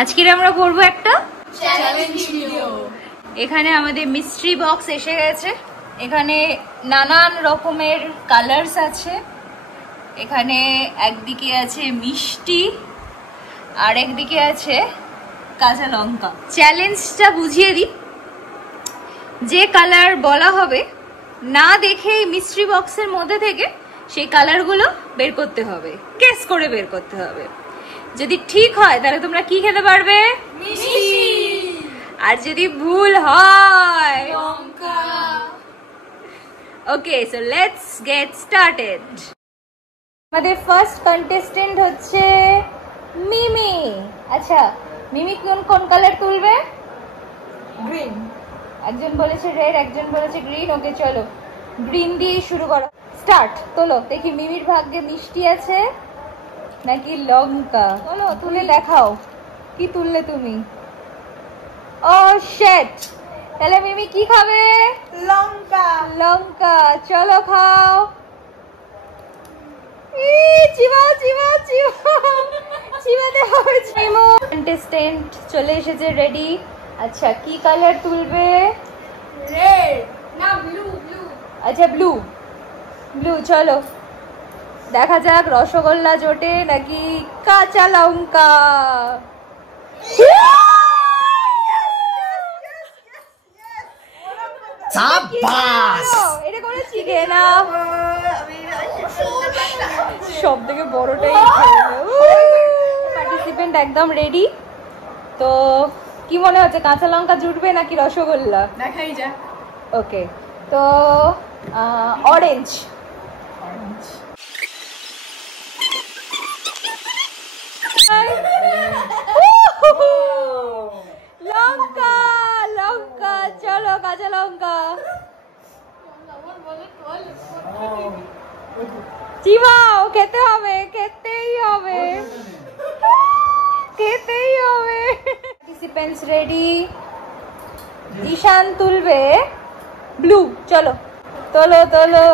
আজকে আমরা করব একটা চ্যালেঞ্জ ভিডিও। এখানে আমাদের মিস্ট্রি বক্স এসে গেছে। এখানে নানান রকমের কালার্স আছে। এখানে একদিকে আছে মিষ্টি আর একদিকে আছে কাঁচা লঙ্কা। চ্যালেঞ্জটা বুঝিয়ে দিই, যে কালার বলা হবে না দেখেই মিস্ট্রি বক্সের মধ্যে থেকে সেই কালারগুলো বের করতে হবে, গেস করে বের করতে হবে। যদি ঠিক হয় তাহলে তোমরা কি খেতে পারবে? মিষ্টি। আর যদি ভুল হয় লঙ্কা। ওকে, সো লেটস গেট স্টার্টেড। আমাদের ফার্স্ট কন্টেস্টেন্ট হচ্ছে মিমি। আচ্ছা মিমি কোন কোন কালার তুলবে? গ্রিন। একজন বলেছে রেড, একজন বলেছে গ্রিন। ওকে চলো গ্রিন দিয়ে শুরু করো, স্টার্ট। তোলো দেখি মিমির ভাগ্যে মিষ্টি আছে নাকি লঙ্কা। চলো তুলে দেখাও কি তুললে তুমি। ও শিট, তাহলে মিমি কি খাবে? লঙ্কা। লঙ্কা। চলো খাও। চিবাও চিবাও চিবাও, চিবাতে হবে। কন্টেস্টেন্ট চলে এসেছে, রেডি। আচ্ছা কি কালার তুলবে? রেড না ব্লু? ব্লু। আচ্ছা ব্লু। ব্লু। চলো দেখা যাক রসগোল্লা জোটে নাকি কাঁচা লঙ্কা। এটা করেছি না, সব থেকে বড়টাই। পার্টিসিপেন্ট একদম রেডি। তো কি মনে হচ্ছে, কাঁচা লঙ্কা জুটবে নাকি রসগোল্লা? দেখাই যাক। ওকে, তো অরেঞ্জ। লঙ্কা লঙ্কা। চলো কাঁচা লঙ্কা চিবাও, খেতে হবে, খেতেই হবে, খেতেই হবে। Participants ready. ঈশান তুলবে ব্লু। চলো তোলো তোলো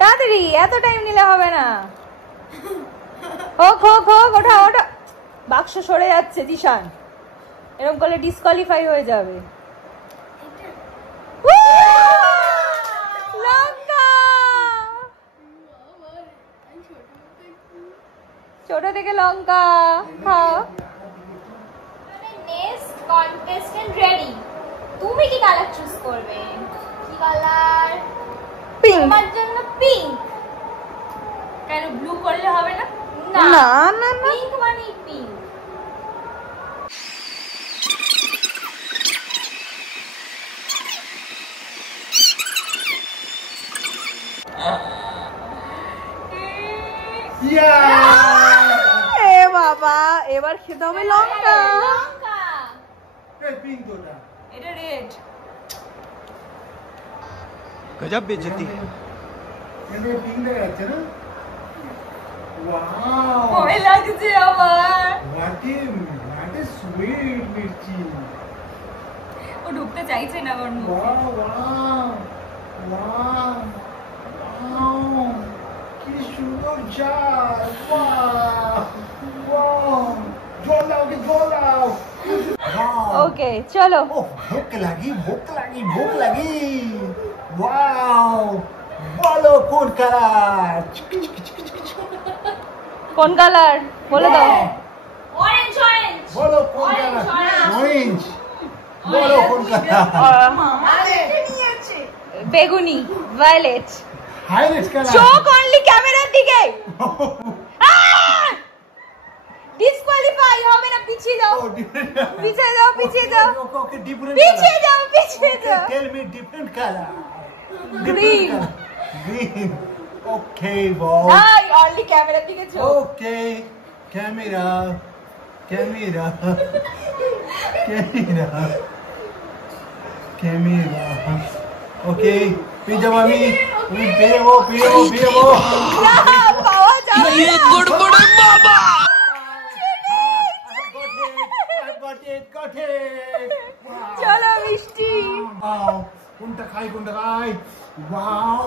তাড়াতাড়ি, এত টাইম নিলে হবে না। হোক হোক হোক, ওঠা ওঠা। বাক্স সরে যাচ্ছে ঈশান, এরকম করলে ডিসকোয়ালিফাই হয়ে যাবে। লঙ্কা। ছোট থেকে লঙ্কা খাও। Next contestant ready. তুমি কি কালার চুজ করবে? কি কালার? পিঙ্ক। তোমার জন্য পিঙ্ক। কেন ব্লু করলে হবে না? না না না, পিঙ্ক মানে পিঙ্ক। এ বাবা, এবার খেতে হবে লঙ্কা। লঙ্কা। এটা রেড। गजब बेइज्जती है। ভয় লাগছে আমার। ও ঢুকতে চাইছে না আমার মুখে। ওকে চলো। भूख लगी भूख लगी भूख लगी। वाओ, बोलो कौन कलर? কোন কালার বলে দাও। অরেঞ্জ। অরেঞ্জ। बोलो कौन कलर? ऑरेंज। बोलो कौन कलर? বেগুনি, ভায়োলেট। Highlight colour. চোখ অনলি ক্যামেরার দিকে। ডিসকোয়ালিফাই হবে না, পিছিয়ে যাও, পিছিয়ে যাও, পিছিয়ে যাও, Okay, different পিছিয়ে color. যাও, পিছিয়ে যাও। Tell me different color. Green. Green. Okay, boy. নাই অনলি ক্যামেরার দিকে চোখ। Okay, camera, camera, camera, camera. Okay, pizza मामी, पियो, पियो, पियो. না পাওয়া যাবে না। गड़बड़ बाबा. Got it. চলো মিষ্টি। Wow, कुंटा खाई. Wow.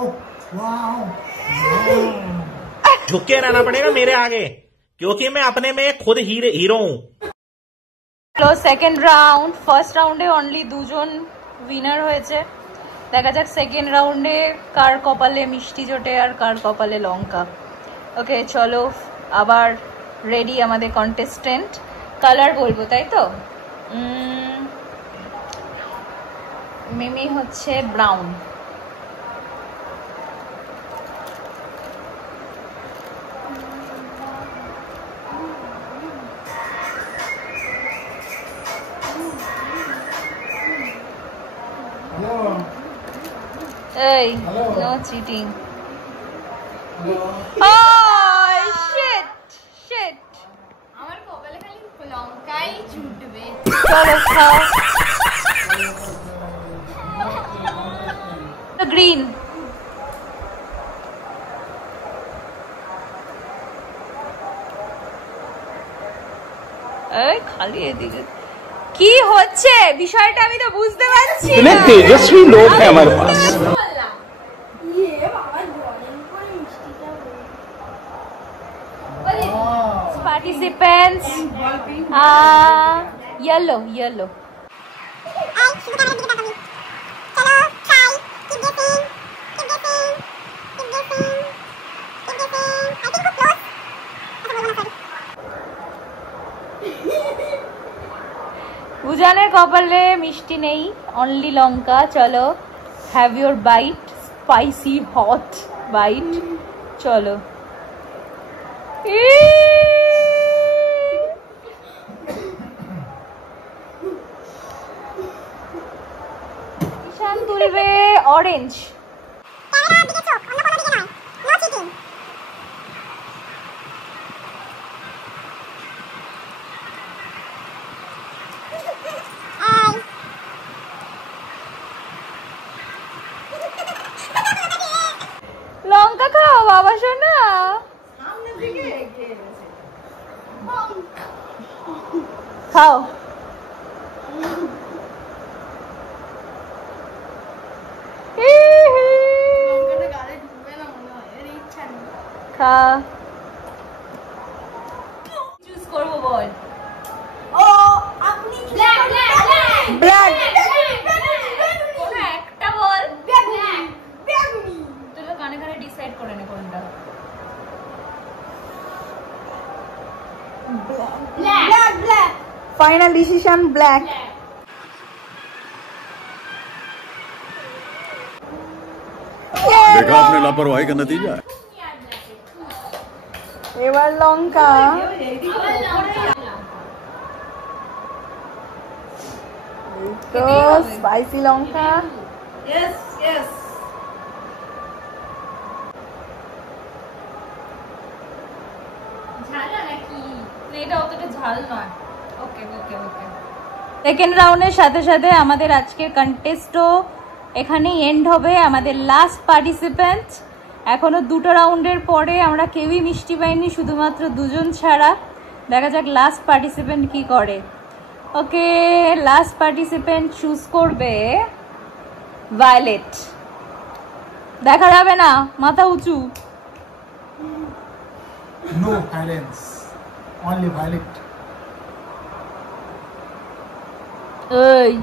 झुक के रहना पड़ेगा मेरे आगे, क्योंकि मैं अपने में खुद हीरो हूँ। সেকেন্ড রাউন্ড, ফার্স্ট রাউন্ডে অনলি দুজন উইনার হয়েছে। দেখা যাক সেকেন্ড রাউন্ডে কার কপালে মিষ্টি জোটে আর কার কপালে লঙ্কা। ওকে চলো, আবার রেডি আমাদের কন্টেস্টেন্ট। কালার বলবো তাই তো? মিমি হচ্ছে brown. Hey, no cheating. Oh, shit. আমার কপালে খালি লঙ্কাই ছুটবে। চলো খাও। The green. এই খালি এদিকে কি হচ্ছে বিষয়টা আমি তো বুঝতে পারছি না। इतने तेजस्वी लोग हैं हमारे पास। ইয়ে বাবা জলের উপরে মিষ্টিটা Participants, yellow. উজানের কপালে মিষ্টি নেই, অনলি লঙ্কা। চলো, have your bite, spicy hot bite. চলো। ঈশান তুলবে অরেঞ্জ। লঙ্কা খাও বাবা সোনা। খাও। খা। চুজ করবো বল। ও আপনি ব্ল্যাক। কোনো একটা বল। তোরা কানে কানে ডিসাইড করে নে কোনটা। Black final decision black. देखा आपने लापरवाही का नतीजा है। এবার লঙ্কা। তো স্পাইসি লঙ্কা। এটা অতটা ঝাল নয়। ওকে। সেকেন্ড রাউন্ডের সাথে সাথে আমাদের আজকের কন্টেস্টও এখানেই এন্ড হবে। আমাদের লাস্ট পার্টিসিপেন্ট। এখনো দুটো রাউন্ডের পরে আমরা কেউই মিষ্টি পাইনি, শুধুমাত্র দুজন ছাড়া। দেখা যাক লাস্ট পার্টিসিপেন্ট কি করে। ওকে, লাস্ট পার্টিসিপেন্ট চুজ করবে ভায়োলেট। দেখা যাবে না, মাথা উঁচু। No violence. Only violet. এই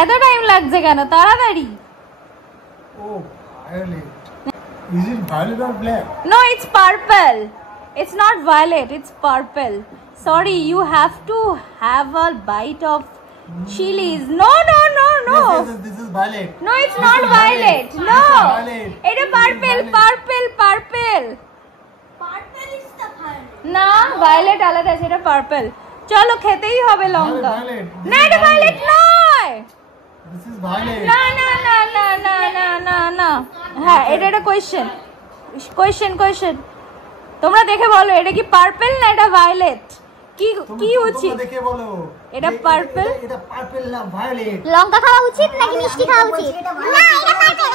এত টাইম লাগছে কেন? তাড়াতাড়ি। Oh, violet. Is it violet or black? No, it's purple. It's not violet, it's purple. Sorry, you have to have a bite of chilies. No. Yes, this is violet. No, it's not violet. No. Violet. It's purple. Purple is the fire. না, violet আলাদা আছে, এটা purple. চলো খেতেই হবে লঙ্কা। Violet. না, এটা violet নয়। This is violet. না। হ্যাঁ, এটা একটা কোয়েশ্চেন। তোমরা দেখে বলো এটা কি পার্পল না এটা ভায়োলেট? কি উচিত? তোমরা দেখে বলো। এটা পার্পল। এটা পার্পল না ভায়োলেট। লঙ্কা খাওয়া উচিত নাকি মিষ্টি খাওয়া উচিত? না, এটা পার্পল।